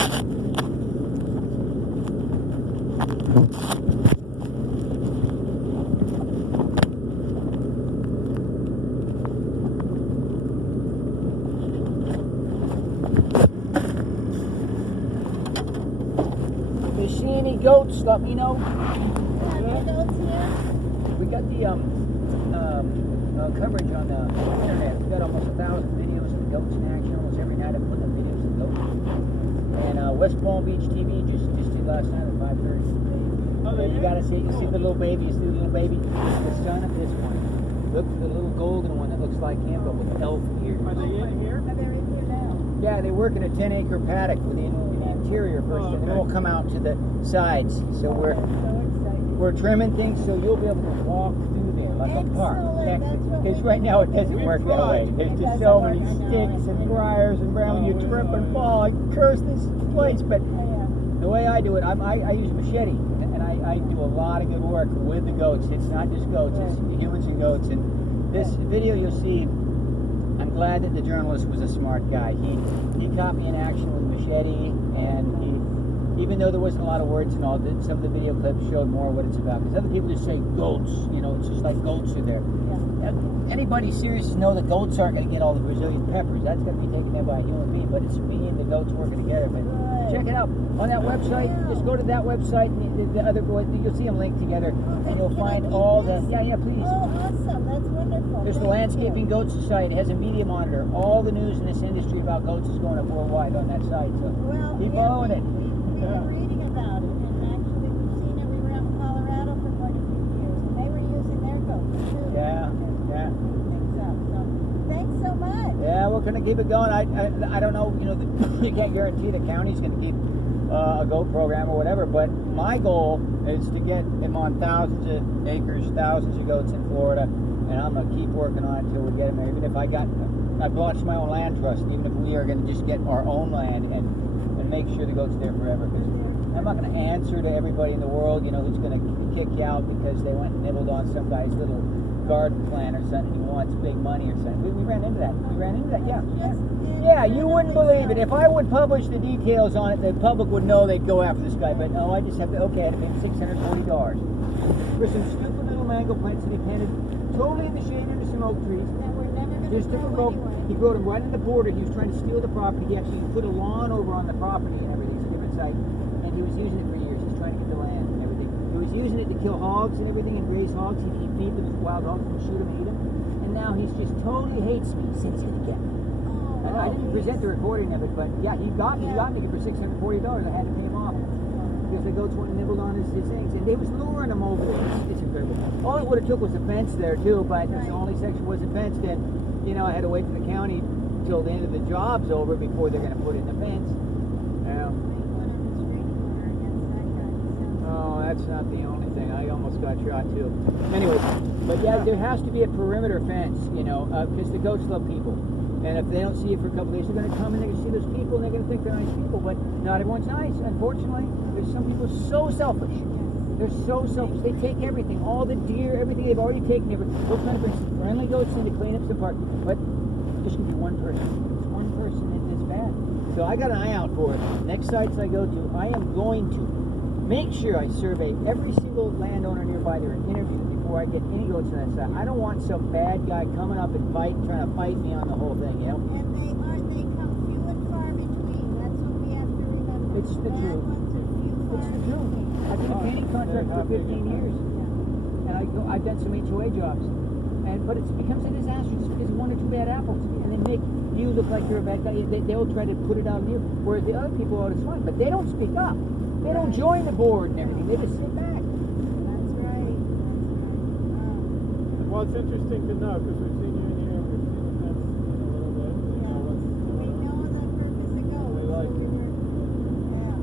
If you see any goats, let me know. Goats here? We got the coverage on the internet. We got almost 1,000 videos of goats in action. Almost every night I'm putting up videos of goats. And West Palm Beach TV just did last night at 5:30. And you gotta see, you see the little baby. You see the little baby. The son of this one. Look, the little golden one that looks like him, but with elf ears. Are they in here? Are they in here now? Yeah, they work in a 10-acre paddock with the interior first, and then we'll come out to the sides. So we're trimming things, so you'll be able to walk through there like a park. Because right now it doesn't work that way. There's just so many sticks and briars and brown. You trip and fall. I curse this place, but the way I do it, I use machete, and I do a lot of good work with the goats. It's not just goats; it's humans and goats. And this video you'll see, I'm glad that the journalist was a smart guy. He caught me in action with machete, and even though there wasn't a lot of words and all, some of the video clips showed more what it's about. Because other people just say goats, you know, it's just like goats are there. Anybody serious know that goats aren't going to get all the Brazilian peppers. That's going to be taken in by a human being, but it's me and the goats working together. But check it out on that website. Just go to that website, and the other you'll see them linked together, and you'll find all the please. Oh, awesome! That's wonderful. There's the Landscaping Goat Society. It has a media monitor. All the news in this industry about goats is going up worldwide on that site. So keep following it. We've been reading about it, and actually we've seen it. We were out in Colorado for quite a few years, and they were using their goats too. Yeah. Things up. So thanks so much. Yeah, we're gonna keep it going. I don't know. You know, you can't guarantee the county's gonna keep a goat program or whatever. But my goal is to get them on thousands of acres, thousands of goats in Florida, and I'm gonna keep working on it until we get them there. Even if I launched my own land trust, even if we are gonna just get our own land and make sure the goat's there forever. Because I'm not going to answer to everybody in the world, you know, who's going to kick you out because they went and nibbled on some guy's little garden plan or something. He wants big money or something. We ran into that. Yeah, you wouldn't believe it. If I would publish the details on it, the public would know they'd go after this guy. But no, I just have to, I had to pay him $640 for some stupid little mango plants that he planted totally in the shade of some oak trees. That we're never going to grow anyway. He growed them right in the border. He was trying to steal the property. He actually put a lawn over on the property and everything. It's a different site. And he was using it for years. He's trying to get the land and everything. He was using it to kill hogs and everything and raise hogs. He'd feed them wild hogs and shoot them and eat them. And now he's just totally hates me since he began. And I didn't present the recording of it, but yeah, he got me. He got me for $640. I had to pay him off because the goats went and nibbled on his things, and they was luring him over there. It's incredible. All it would have took was a fence there too, but the only section wasn't fenced in. You know, I had to wait for the county till the end of the job's over before they're going to put in the fence. Oh, that's not the only thing. I almost got shot too. Anyways, but yeah, there has to be a perimeter fence, you know, because the goats love people. And if they don't see you for a couple days, they're going to come and they're going to see those people and they're going to think they're nice people. But not everyone's nice, unfortunately. There's some people so selfish. They're so selfish. They take everything, all the deer, everything they've already taken. We're trying to bring some friendly goats in to clean up some park. But there's going to be one person. It's one person and it's bad. So I got an eye out for it. Next sites I go to, I am going to make sure I survey every single landowner nearby there and interview them before I get any goats on that side. I don't want some bad guy coming up and trying to fight me on the whole thing, you know? And they come few and far between. That's what we have to remember. It's the truth. It's the truth. I've been a painting contract for 15 years. And I've done some HOA jobs. But it becomes a disaster just because of one or two bad apples. And they make you look like you're a bad guy. They'll try to put it on you. Whereas the other people, it's fine. But they don't speak up. They don't join the board and everything. They just sit back. That's right. Well, it's interesting to know because we've seen you in here and we've seen the fence a little bit. We know the purpose of goats. I like it.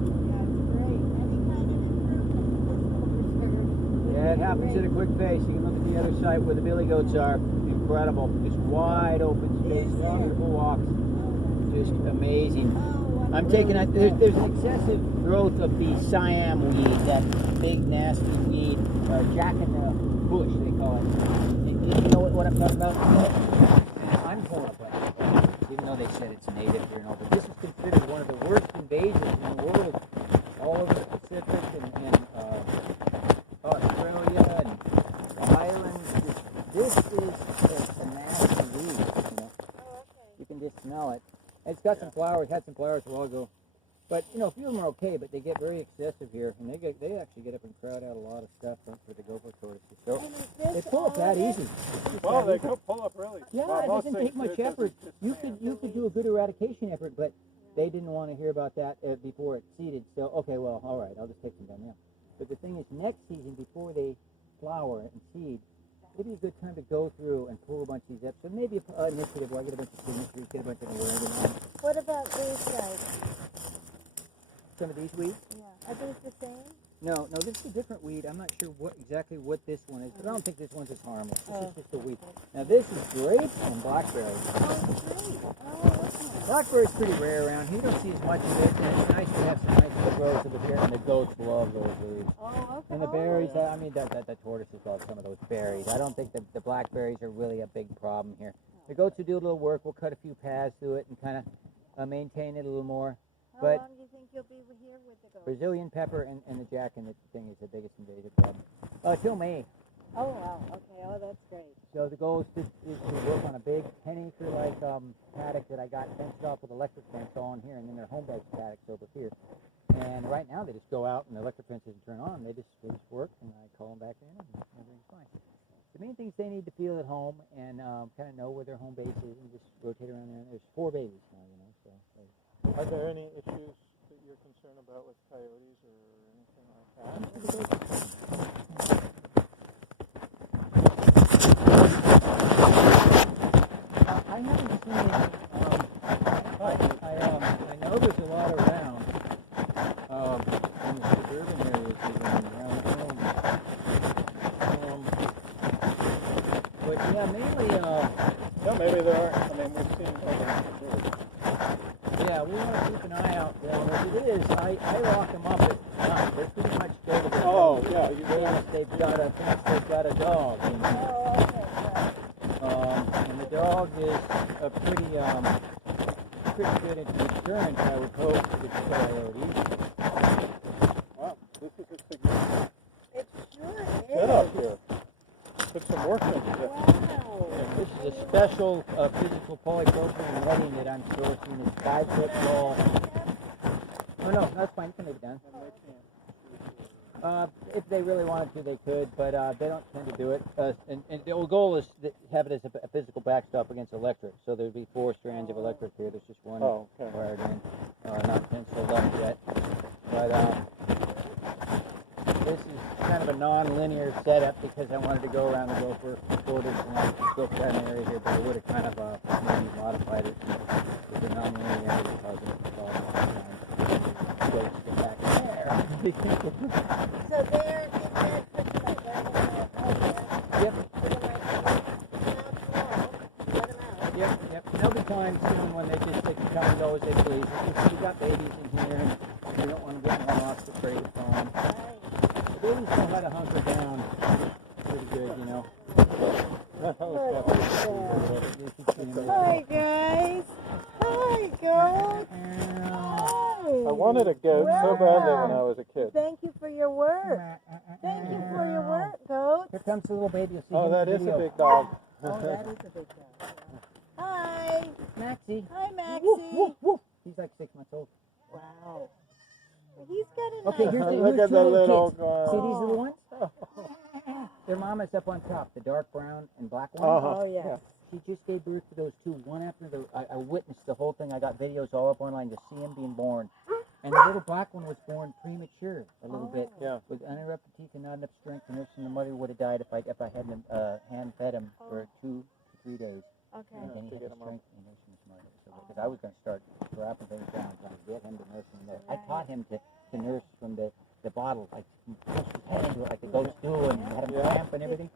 It's great. Any kind of improvement to this little preserve. Yeah, it happens at a quick pace. You can look at the other site where the billy goats are. Incredible. Just wide open space, wonderful walks. Just amazing. I'm taking there's an excessive growth of the Siam weed, that big nasty weed, jack in the bush they call it. And you know what I'm talking about? I'm pulling up right now, even though they said it's native here and all, but this is considered one of the worst invasions in the world, all over the Pacific and Australia and Ireland. This is a nasty weed, you know. Oh, okay. You can just smell it. It's got some flowers, had some flowers a while ago. But, you know, a few of them are okay, but they get very excessive here. And they actually get up and crowd out a lot of stuff for the gopher tortoises. So And is this they pull up all that of it? easy. Well, they could pull up really. Yeah, well, it most doesn't things take much do, it effort. doesn't You just could do a good eradication effort, but they didn't want to hear about that before it seeded. So, okay, well, all right, I'll just take them down now. But the thing is, next season, before they flower and seed, it'd be a good time to go through and pull a bunch of these up. So maybe an initiative where I get a bunch of signatures, get a bunch of awareness. What about these guys? Some of these weeds? Yeah. Are these the same? No, this is a different weed. I'm not sure exactly what this one is, but I don't think this one's as harmless. This is just a weed. Now this is grapes and blackberries. Oh, great. Oh, okay. Blackberry's pretty rare around here. You don't see as much of it, and it's nice to have some nice big rows of it here, and the goats love those weeds. Oh, okay. And the berries, I mean, the tortoises love some of those berries. I don't think the blackberries are really a big problem here. The goats will do a little work. We'll cut a few paths through it and kind of maintain it a little more. How But long do you think you'll be here with the goats? Brazilian pepper and the jack and the thing is the biggest invasive problem. Till May. Oh, wow. Okay. Oh, that's great. So the goal is to work on a big 10-acre like paddock that I got fenced off with electric fence on here, and then their home-based paddocks over here. And right now they just go out and the electric fence doesn't turn on. They just work, and I call them back in, and everything's fine. The main thing is they need to feel at home and kind of know where their home base is and just rotate around there. There's 4 babies now, you know. So. Are there any issues that you're concerned about with coyotes or anything like that? I haven't seen any. I know there's a lot around in the suburban areas even around home. But yeah, mainly. No, maybe there are. I mean, we've seen other birds. Yeah, we want to keep an eye out for them. As it is, I lock them up at night. They're pretty much go to bed. Oh, yeah. You Unless they've got a dog. You know? Oh, okay. And the dog is a pretty good deterrent, I would hope, to the coyotes. Wow, this is a significant It sure is. setup here. Put some work into this. Wow. This is a special physical polypropylene netting that I'm sourcing. It's 5 foot tall. Oh no, that's fine. You can leave it down. If they really wanted to, they could, but they don't tend to do it. And the whole goal is to have it as a physical backstop against electric. So there'd be 4 strands of electric here. There's just one wired in, not penciled up yet. But this is kind of a non-linear setup because I wanted to go around the gopher quarters and I built that area here, but I would have kind of maybe modified it with the non-linear area because of the goats get back there. So they're in bed for tonight. They're in there. Yep. Yep. Yep. There'll be times soon when they can come and go as they please. We got babies in here, and we don't want to get one lost to trade from them. The babies know how to hunker down pretty good, you know. Hi, guys. Hi, goat. I wanted a goat so badly when I was a kid. Thank you for your work. Thank you for your work, goat. Here comes the little baby. You'll see Oh, him that in the is a video. big dog. Oh, that is a big dog. Hi. Maxie. Hi, Maxie. Woof, woof, woof. He's like 6 months old. Wow. He's got a Okay, nice... here's Look at two the little little kids. guy. See these little ones? Their mama's up on top, the dark brown and black one. Uh-huh. Oh, yeah. She just gave birth to those 2, one after the. I witnessed the whole thing. I got videos all up online to see him being born. And the little black one was born premature, a little bit, Yeah. with uninterrupted teeth and not enough strength to nurse, and the mother would have died if I hadn't hand fed him for 2 to 3 days. Okay. And then he to had get the him up. strength and nursing his mother. So because I was going to start wrapping things down, trying to get him to nurse him there. I taught him to nurse from the bottle, like push his head into it, like the goats do, and had him cramp and everything.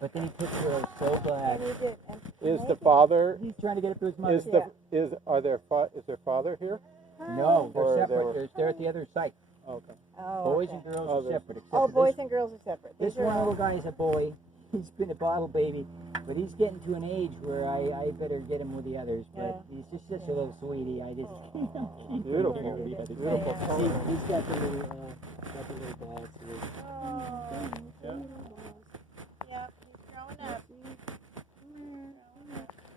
But then he took care. I was so glad. And he did. And Is the father? He's trying to get it to his mother. Is their father here? No, they're Or they separate. were- They're at the other site. Okay. Oh, Boys okay. and girls Oh, are they're- separate. Except Oh, for boys and girls are separate. This These are one all- little guy is a boy. he's been a bottle baby, but he's getting to an age where I better get him with the others. But he's just such a little sweetie. I just Beautiful. Yeah. Beautiful Yeah. color. he's got the little balls here. Oh. Yeah. Yep, he's growing up.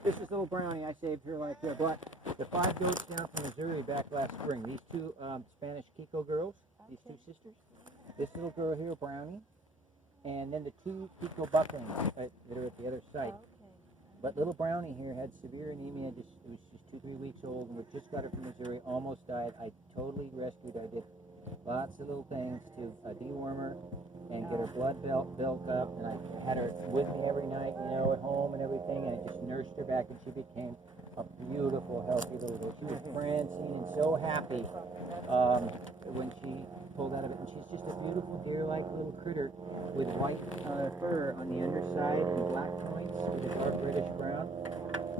This is little Brownie. I saved her like that. But the 5 goats down from Missouri back last spring. These 2 Spanish Kiko girls. These 2 sisters. This little girl here, Brownie, and then the 2 Kiko bucklings that are at the other site. Okay. But little Brownie here had severe anemia. It was just 2-3 weeks old, and we just got her from Missouri. Almost died. I totally rescued her. I did lots of little things to deworm her and get her blood built up, and I had her with me every night, at home and everything, and I just nursed her back, and she became a beautiful, healthy little girl. She was prancing and so happy when she pulled out of it, and she's just a beautiful deer-like little critter with white fur on the underside and black points with a dark reddish brown.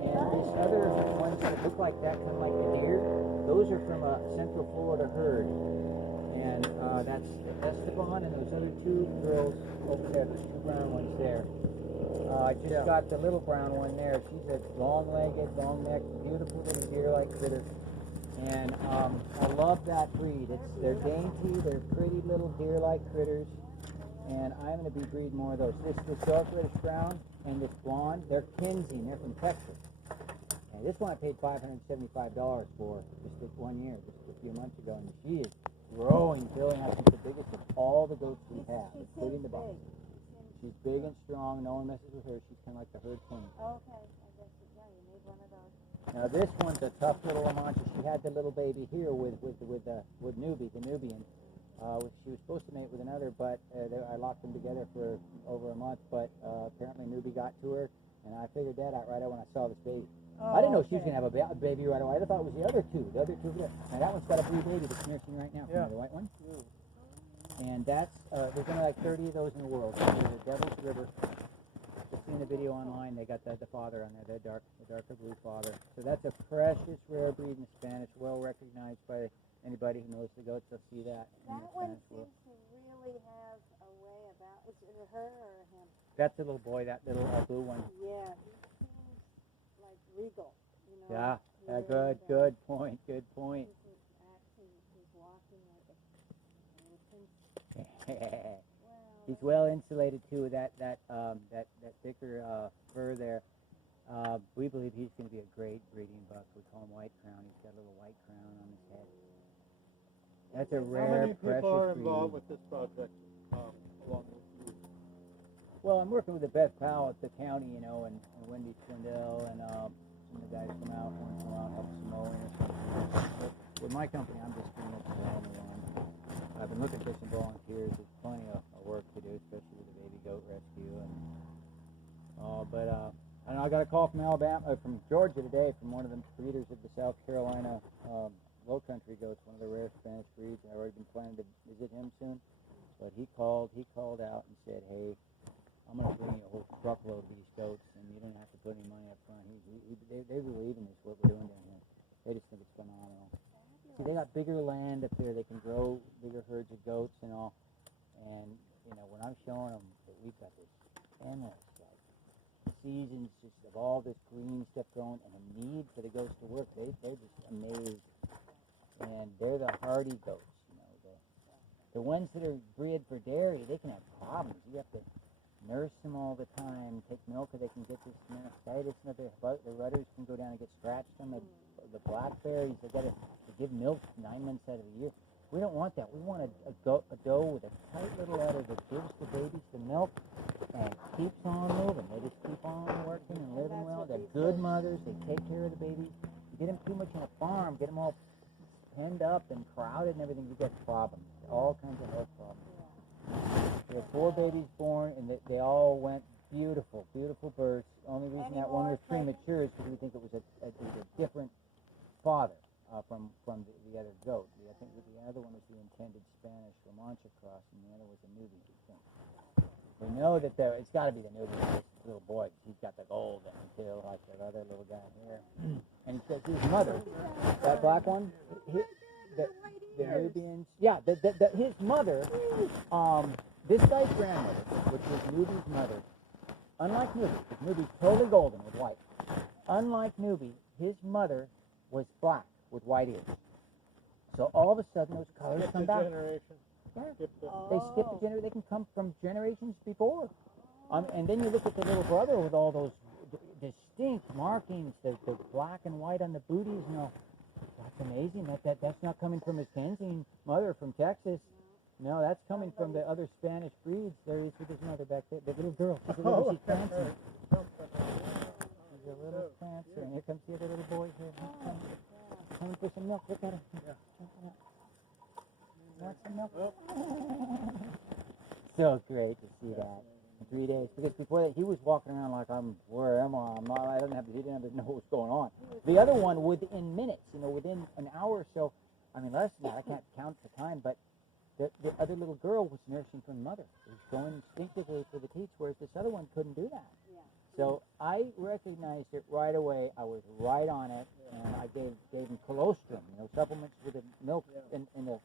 And these other ones that look like that, kind of like a deer, those are from a Central Florida herd. And that's Esteban and those other 2 girls over there, the 2 brown ones there. I just got the little brown one there. She's a long-legged, long-necked, beautiful little deer-like critter. And I love that breed. They're dainty, they're pretty little deer-like critters. And I'm going to be breeding more of those. This dark reddish brown and this blonde, they're Kinsey, they're from Texas. And this one I paid $575 for just 1 year, just a few months ago. And she is growing, Billy. I think the biggest of all the goats we have, including the buck. She's big and strong. No one messes with her. She's kind of like the herd queen. Okay, I guess you need one of those. Now this one's a tough little La Mancha. She had the little baby here with Newbie, the Nubian. She was supposed to mate with another, but I locked them together for over a month. But apparently Newbie got to her, and I figured that out right away when I saw this baby. I didn't know she was going to have a baby right away. I thought it was the other 2. The other 2 there. Now that one's got a blue baby that's nursing right now. Yeah. The white one. And that's there's only like 30 of those in the world. There's a Devil's River. You've seen the video online. They got the father on there, the darker blue father. So that's a precious rare breed in Spanish, well recognized by anybody who knows the goats. They'll see that. That one seems to really have a way about. Is it her or him? That's the little boy, that little blue one. Yeah, he seems like regal. Yeah. Really Good point. Good point. He's walking like a He's well insulated too with that thicker fur there. We believe he's going to be a great breeding buck. We call him White Crown. He's got a little white crown on his head. That's a rare, How many precious people are breed. involved with this project along with you? Well, I'm working with the Bev Powell at the county, and Wendy Swindell, and some of the guys come out once in a while and help some mowing or something. But with my company, I'm just pretty much the only one. I've been looking for some volunteers. There's plenty of work to do, especially with the baby goat rescue. And I got a call from from Georgia today, from one of the breeders of the South Carolina Low Country goats, one of the rare Spanish breeds. I've already been planning to visit him soon. But he called out and said, "Hey, I'm going to bring you a whole truckload of these goats, and you don't have to put any money up front." They believe in this, what we're doing down here. They just think it's phenomenal. See, they got bigger land up there. They can grow bigger herds of goats and all. And, when I'm showing them that we've got this endless, seasons just of all this green stuff going and a need for the goats to work, they're just amazed. And they're the hardy goats, The ones that are bred for dairy, they can have problems. You have to nurse them all the time, take milk, or they can get this meningitis, and the rudders can go down and get scratched on the blackberries. They got to give milk 9 months out of the year. We don't want that. We want a doe with a tight little udder that gives the babies the milk and keeps on moving. They just keep on working and living well. They're good mothers. They take care of the babies. You get them too much in a farm, get them all penned up and crowded and everything, you get problems. All kinds of health problems. There were 4 babies born, and they all went beautiful births. The only reason that one was premature is because we think it was a different father from the other goat. I think that the other one was the intended Spanish La Mancha cross, and the other was a Nubian. We know that it's got to be the Nubian. This little boy, he's got the golden tail like that other little guy here. And he says his mother, that black one, the Nubians, his mother, this guy's grandmother, which was Nubi's mother, unlike Newbie, Newbie's totally golden with white. Unlike Newbie, his mother was black with white ears. So all of a sudden those colors Skip come the back. generation. Yeah. Skip the, They skip the generation. They can come from generations before. And then you look at the little brother with all those distinct markings, the black and white on the booties. And all. That's amazing. That's not coming from his Kensington mother from Texas. No, that's coming from the other Spanish breeds. There he is with his mother back there. The little girl. She's a little, she's prancing. She's a little prancer. And here comes the other little boy here. Coming for some milk. Look at him. Want some milk? So great to see that in 3 days. Because before that, he was walking around like, where am I? He didn't have to know what was going on. The other one, within minutes, within an hour or so, I mean, less than that, I can't count the time, but the other little girl was nursing from the mother. It was going instinctively for the teats, whereas this other one couldn't do that. Yeah. So I recognized it right away. I was right on it, and I gave him colostrum, supplements with the milk and the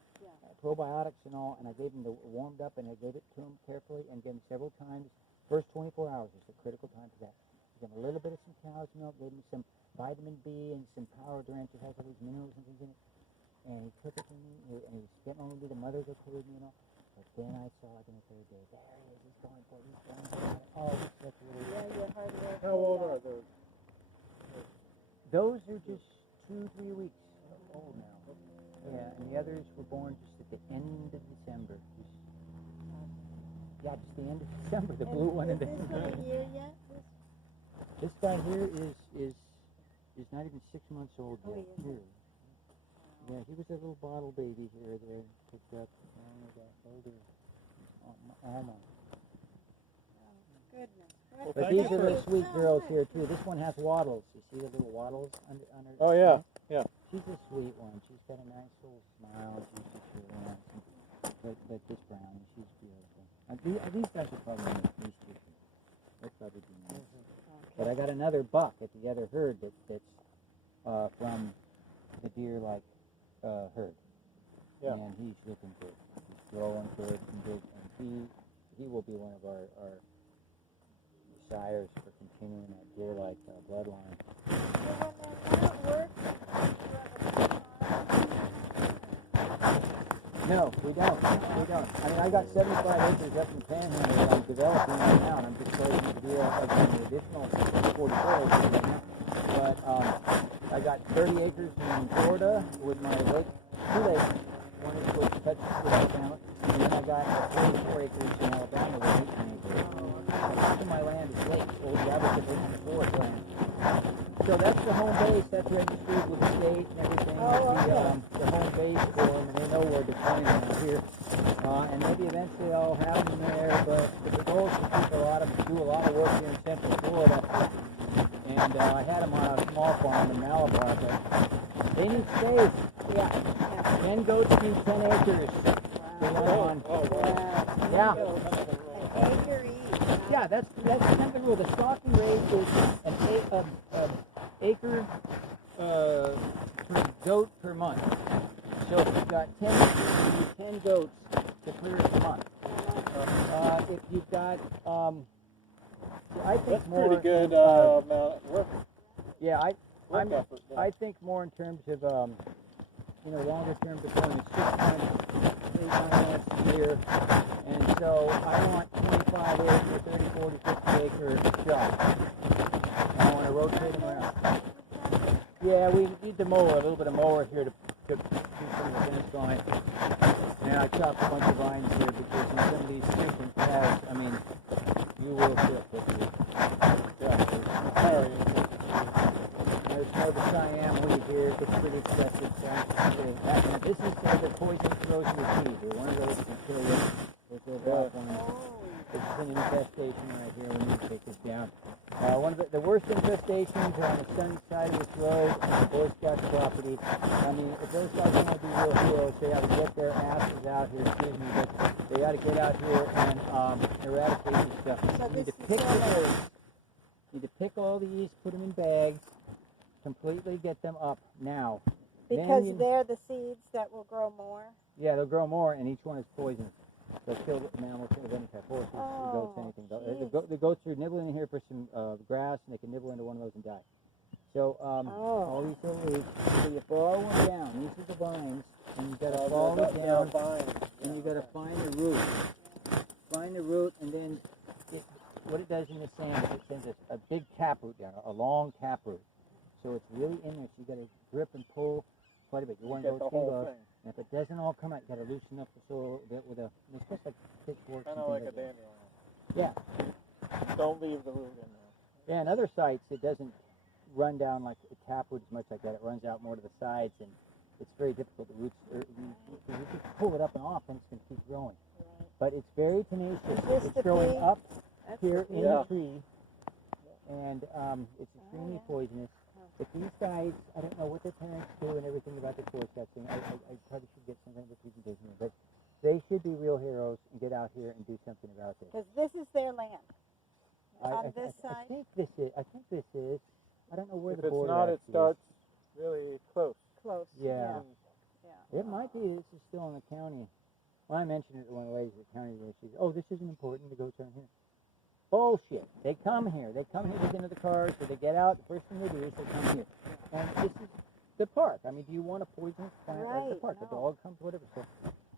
probiotics and all, and I gave him the warmed up, and I gave it to him carefully and gave him several times. First 24 hours is the critical time for that. Gave him a little bit of some cow's milk, gave him some vitamin B and some Power Drench. It has all these minerals and things in it. And he took it to me, and he was getting on to the mother's okay with me and all. But then I saw it in the third day. There he is, he's going for it, he's going for it. Oh, he's such a little... Yeah, you're hard work. how old are those? Those are just 2-3 weeks old now. Yeah, and the others were born just at the end of December. Just the end of December. The blue one and the... Is this a year yet? This guy here is not even 6 months old yet. Here. Yeah, he was a little bottle baby here that I picked up along with that older Alma. Goodness. Well, But thank these you are for- the sweet girls here too. This one has wattles. You see the little wattles under her? Oh, yeah, yeah. She's a sweet one. She's got a nice little smile. She's just really handsome. But this brown, she's beautiful. These guys are probably these two. They're probably doing nice. But I got another buck at the other herd that's from the deer-like herd. Yeah. And he's looking good. He's growing good and big, and he will be one of our sires for continuing that deer-like bloodline. No, we don't. I mean, I got 75 acres up in the Panhandle that I'm developing right now, and I'm just starting to do an additional 44 acres right now. But I got 30 acres in Florida with my lake, 2 lakes. One is with Texas with Alabama, and then I got 44 acres in Alabama with 18 acres. Half of my land is lakes, old Jefferson forest land. So that's the home base. That's registered with the state and everything. The home base for them, and they know we're deploying them out here. And maybe eventually I'll have them there, but the goal is to keep do a lot of work here in Central Florida. And I had them on a small farm in Malabar, but they need space. Yeah. 10 goats need 10 acres. Yeah. An acre each. Yeah, that's kind of the rule. The stocking rate is an acre per goat per month. So if you've got 10 acres, you need 10 goats to clear it a month. If you've got, I think That's more... pretty good amount of work. Yeah, effort, I think more in terms of, longer term deployment, 6 months, 8 months a year. And so I want 25 acre, 30, 40, 50 acre shots. I want to rotate them around. Yeah, we need the mower, a little bit of mower here to do some of the fence line. And I chopped a bunch of vines here because in some of these different paths, I mean, you will trip with you. There's more of a Siam weed here. It gets pretty excessive. This is the poison corrosion of tea. One of those can kill you. There's a black one. This is an infestation right here. We need to take this down. One of the worst infestations are on the sunny side of this road on the Boy Scouts property. I mean, if those guys want to be real heroes, they ought to get their asses out here, excuse me, but they ought to get out here and eradicate this stuff. So You need to this is pick sort the of- birds. You need to pick all these, put them in bags, completely get them up now. Because Then they're the seeds that will grow more. Yeah, they'll grow more, and each one is poisonous. They'll kill mammals of any type, horses, goats, Oh, anything. jeez. The goats are nibbling in here for some grass, and they can nibble into one of those and die. So all these little roots, so you follow them down. These are the vines, and you got to follow it down, and you got to find the root. Find the root, and then what it does in the sand is it sends a big taproot down, a long taproot. So it's really in there, so you got to grip and pull quite a bit. You want to go too, and if it doesn't all come out, you got to loosen up the soil a bit with it's just like pitchforks. Kind of like a dandelion. Yeah. Don't leave the root in there. Yeah, in other sites, it doesn't run down like a taproot as much like that. It runs out more to the sides, and it's very difficult. The roots, you just pull it up and off, and it's going to keep growing. Right. But it's very tenacious. this It's the growing tree? up That's here the in tree. the tree, and it's extremely yeah. poisonous. But these guys, I don't know what their parents do and everything about the Boy Scout thing. I probably should get some kind of a presentation here, but they should be real heroes and get out here and do something about this. Because this is their land. On I this side? think this is. I don't know where If the it's border not, it actually is. starts really close. Close. Yeah. Yeah. It might be. This is still in the county. Well, I mentioned it to one of the ladies at the county where she said, "Oh, this isn't important to go turn here." Bullshit. They come here. They come here to get into the cars, so they get out. The first thing they do is they come here. And this is the park. I mean, do you want a poisonous plant at the Right, park? no. A dog comes, whatever.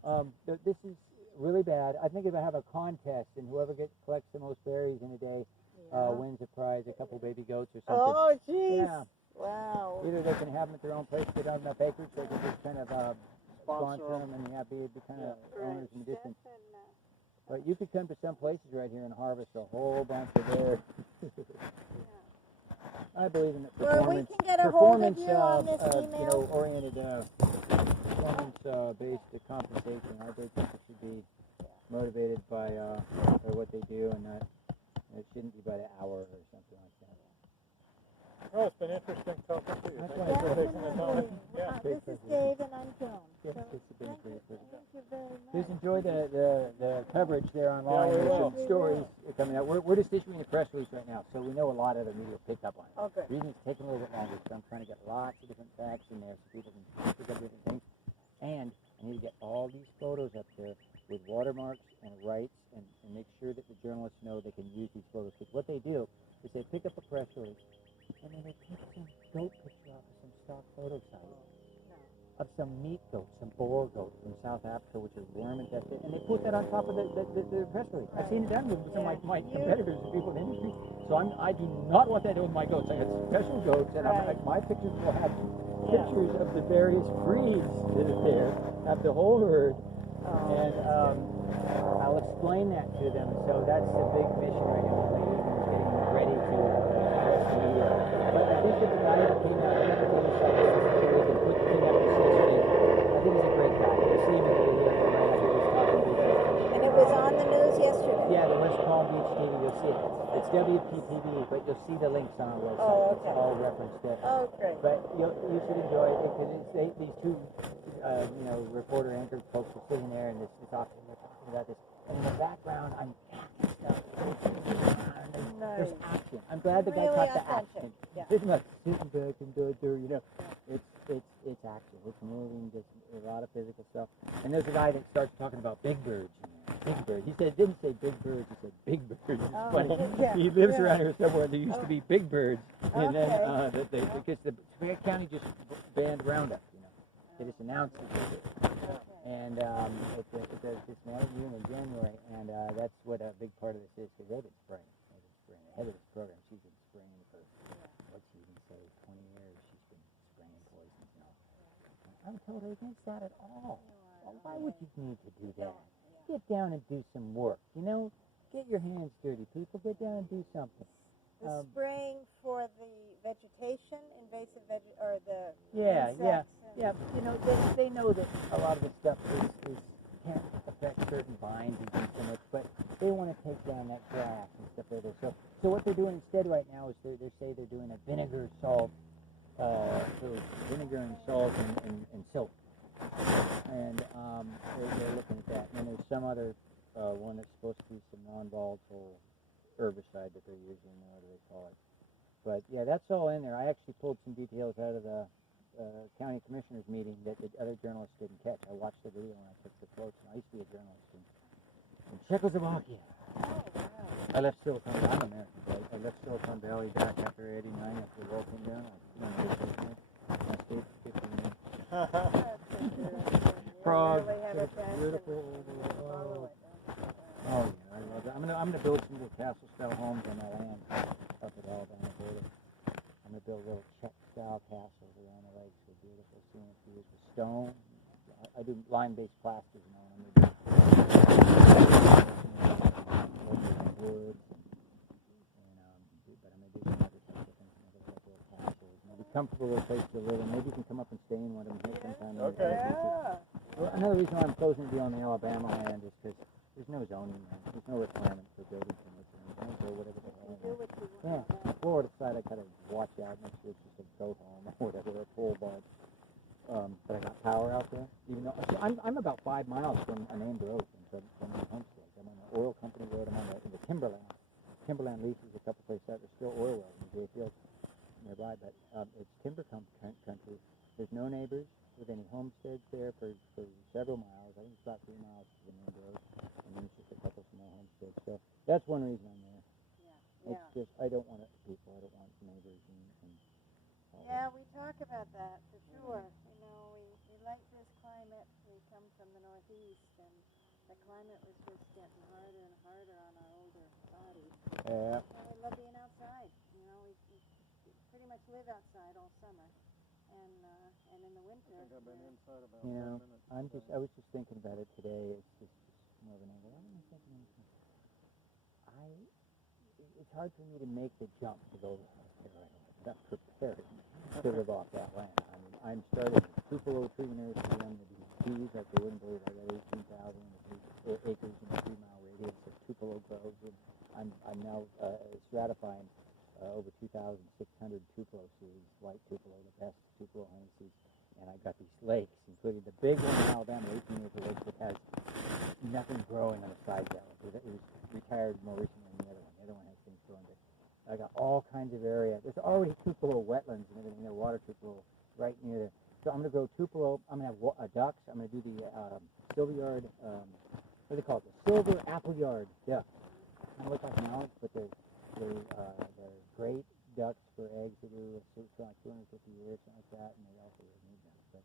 So, this is really bad. I think if I have a contest and whoever collects the most berries in a day wins a prize, a couple baby goats or something. Oh, jeez. Yeah. Wow. Either they can have them at their own place, they don't have enough acreage, they can just kind of sponsor Sponsor them and be kind of owners in the distance. Steph and, But you could come to some places right here and harvest a whole bunch of berries. I believe in the Well, we performance, can get a hold of performance, you on this email. oriented, performance-based compensation. I think people should be motivated by what they do, and not it shouldn't be by the hour or something like that. Oh, it's been interesting talking to you. That's Thank right. you for taking the Definitely. time. Yeah. This is Dave and I'm Joan. Yeah, So this has been thank great. you. Thank you very much. Please enjoy the coverage there online. Yeah, we There's will. some stories coming out. We're just issuing a press release right now, so we know a lot of the media will pick up on it. Oh, good. The reason it's taking a little bit longer is I'm trying to get lots of different facts in there so people can pick up different things. And I need to get all these photos up there with watermarks and rights and make sure that the journalists know they can use these photos. Because what they do is they pick up a press release and then they pick some goat picture off of some stock photo site of some meat goat, some boar goat from South Africa, which is worm infested, and they put that on top of the press release. I've seen it done with some of my competitors and people in the industry. So I do not want that to do with my goats. I got special goats, and my pictures will have pictures of the various breeds that are there, have the whole herd, and I'll explain that to them. So that's the big mission right now. The lady is getting ready to address the media. But I think that the guy that came out, I never did a shot and put the thing up yesterday. I think he's a great guy. You see him in the video from right after this talking business. And it was on the news yesterday. Yeah, the West Palm Beach TV, you'll see it. It's WPTV, but you'll see the links on our website. Oh, okay. It's all referenced there. Oh, great. But you should enjoy it because these two, reporter anchor folks are sitting there and they're talking about this. And in the background, I'm there's action. I'm glad the guy Really caught the authentic. action. Yeah. It's not sitting back and it's action. It's moving. There's a lot of physical stuff. And there's a guy that starts talking about big birds. Big birds. He didn't say big birds. He said big birds. It's funny. Yeah. He lives around here somewhere. There used to be big birds, and then Okay. because the Superior County just banned Roundup. They just announced it. And it's this man in January, and that's what a big part of this is, because they've been spraying. The head of this program, she's been spraying for, what she even say, 20 years, she's been spraying poisons and all. I'm totally against that at all. Well, why would you need to do that? Get down and do some work, Get your hands dirty, people. Get down and do something. The spraying for the vegetation, invasive or the Yeah. insects Yeah, they know that a lot of the stuff is can't affect certain vines and things so much, but they want to take down that grass and stuff like that. So what they're doing instead right now is they're doing a vinegar, salt, so vinegar and salt and soap, and they're looking at that. And then there's some other one that's supposed to be some non-volatile herbicide that they're using, what do they call it? But yeah, that's all in there. I actually pulled some details out of the county commissioners meeting that the other journalists didn't catch. I watched the video when I took the quotes, and I used to be a journalist, and from Czechoslovakia. Oh, wow. I left Silicon Valley. I'm American, but I left Silicon Valley back after '89, after the wall came down. I stayed for 15 years. That's so good. Prague, You really have a it's passion beautiful. to follow it, don't you? Oh yeah, I love it. I'm gonna build some little castle-style homes on my land up at Alabama border. I'm gonna build little Czech-style castles around the lakes with beautiful scenic views with stone. I do lime-based plasters now. I'm gonna do wood, but I'm gonna do some other types of things. I'm gonna build little castles. And it'll be comfortable little place to live in. Maybe you can come up and stay in one of them here sometime. Okay. Yeah. Well, another reason why I'm closing the deal on the Alabama land is because there's no zoning there. There's no requirement for building permits or anything. Go whatever the hell. Do what you Yeah, want. the Florida side I kind of watch out, make sure it's just a goat home or whatever, a pole barn. But I got power out there. Even though see, I'm about 5 miles from a named road from my homestead. I'm on the oil company road. I'm on the timberland. Timberland leases a couple places out. There's still oil wells in Jayfield nearby, but it's timber country. There's no neighbors with any homesteads there for several miles. I think it's about 3 miles to the main road, and then it's just a couple small homesteads. So that's one reason I'm there. Yeah. It's just I don't want people. I don't want neighbors and all Yeah, that. we talk about that for sure. You know, we like this climate. We come from the Northeast, and the climate was just getting harder and harder on our older bodies. Yeah. And we love being outside. You know, we pretty much live outside all summer, and in the winter. I think I've been inside about You know, 10 minutes. I was just thinking about it today. It's just more of an angle. Why am I thinking of this? It's hard for me to make the jump to go there right away. I'm not prepared to live off that land. I mean, I'm starting with Tupelo Tree Nursery on the trees, like they wouldn't believe. I got 18,000 acres in a 3-mile radius of Tupelo groves, and I'm now stratifying over 2,600 Tupelo seeds, white Tupelo, the best Tupelo honey seeds. And I've got these lakes, including the big one in Alabama, 18-acre lake, that has nothing growing on the sides of it. It was retired more recently than the other one. The other one has things growing, but I got all kinds of area. There's already Tupelo wetlands and everything there, water Tupelo right near there. So I'm going to grow Tupelo. I'm going to have ducks. I'm going to do the silver yard, what do they call it? The silver apple yard ducks. Kind of look like mounts, but they're great ducks for eggs. They do like 250 years, something like that, and they also need them. But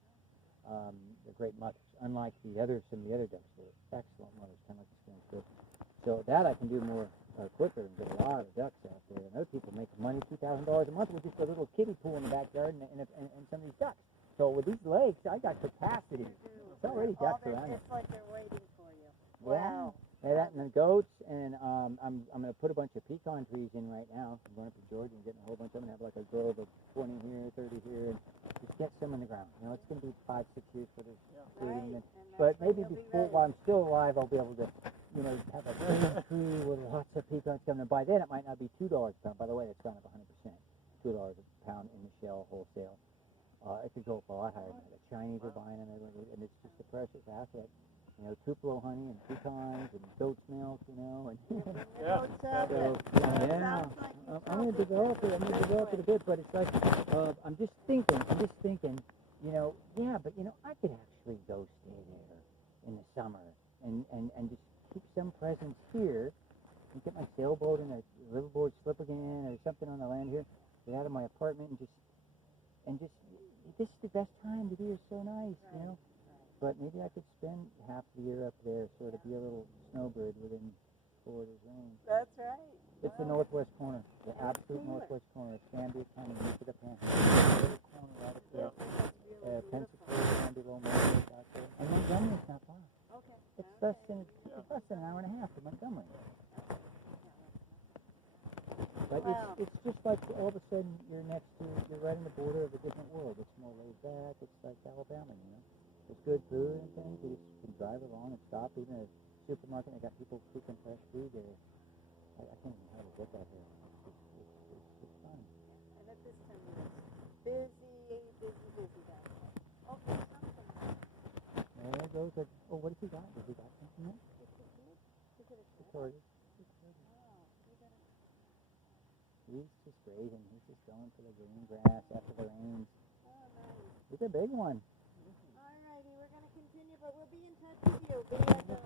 they're great mothers. Unlike some of the other ducks, they're excellent mothers, kind of like the Spanish goat. So that I can do more quicker and get a lot of ducks out there. And other people make money, $2,000 a month with just a little kiddie pool in the backyard and some of these ducks. So with these lakes, I got capacity. It's already ducks around here. It's like they're waiting for you. Yeah. Wow. Yeah, that and the goats, and I'm going to put a bunch of pecan trees in right now. I'm going up to Georgia and getting a whole bunch of them. Have like a grove of 20 here, 30 here, and just get some in the ground. You know, it's going to be 5-6 years for this fruiting. Right. But And that's maybe when you'll be before, ready. while I'm still alive, I'll be able to, you know, have a big tree with lots of pecans coming. And by then, it might not be $2 a pound. By the way, it's gone up 100%. $2 a pound in the shell wholesale. It could go for a lot higher than that. The Chinese are buying them, and it's just a precious asset. You know, Tupelo honey and pecans and goat's milk, you know. And Yeah. so, yeah, I'm going to develop it. I'm going to develop it a bit, but it's like I'm just thinking. You know, yeah, but you know, I could actually go stay there in the summer and just keep some presence here and get my sailboat and a liveaboard slip again or something on the land here, get out of my apartment and just this is the best time to be here. So nice, you know. But maybe I could spend half the year up there, sort of be a little snowbird within Florida's range. That's right. It's the northwest corner, the absolute northwest corner. It can be kind of near to the Panhandle. Little corner right up there. Pensacola, down below Montgomery, out there. And Montgomery's not far. Okay. It's less than an hour and a half to Montgomery. But Wow. it's just like all of a sudden you're right on the border of a different world. It's more laid back. It's like Alabama, you know. It's good food and things. You just can drive along and stop. Even at a supermarket, they got people cooking fresh food there. I can't even hardly get that here. It's fun. And at this time, it's busy down there. Okay, something. There goes a, oh, what has he got? Has he got something there? Is it a Victoria. Oh, you got it. He's just grazing. He's just going for the green grass after the rains. Oh, nice. It's a big one. All righty, we're going to continue, but we'll be in touch with you. Be at the